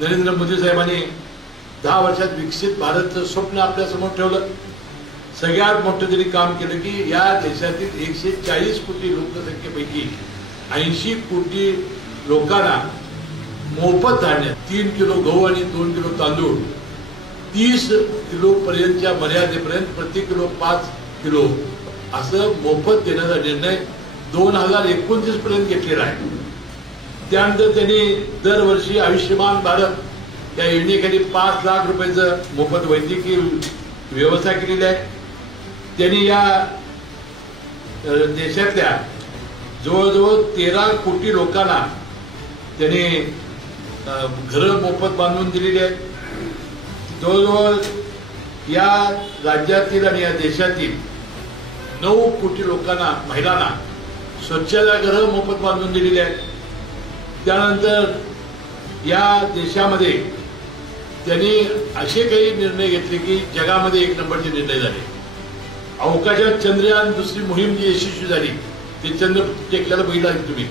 नरेंद्र मोदी साहेबांनी 10 वर्षात विकसित भारतचं स्वप्न आपल्या समोर ठेवलं। सगळ्यात मोठं तरी काम केलं की या देशातील 140 कोटी लोकसंख्येपैकी 80 कोटी लोकांना मोफत धान्य 3 किलो गहू आणि 2 किलो तांदूळ 30 किलो पर्यंतच्या मर्यादेपर्यंत प्रति किलो 5 किलो असं मोफत देण्याचा निर्णय 2029 पर्यंत घेतलेला आहे। त्यानंतर त्यांनी दरवर्षी आयुष्यमान भारत या योजनेखाली 5 लाख रुपयाचं मोफत वैद्यकीय व्यवस्था केलेली आहे। त्यांनी या देशातल्या जवळजवळ 13 कोटी लोकांना त्यांनी घरं मोफत बांधून दिलेली आहेत। जवळजवळ या राज्यातील आणि या देशातील 9 कोटी लोकांना महिलांना स्वच्छतागृह मोफत बांधून दिलेली आहेत। त्यानंतर या देशामध्ये त्यांनी असे काही निर्णय घेतले की जगामध्ये 1 नंबरचे निर्णय झाले। अवकाशात चंद्रयान 2 मोहीम जी यशस्वी झाली ते चंद्र टेकल्याला बघितला तुम्ही।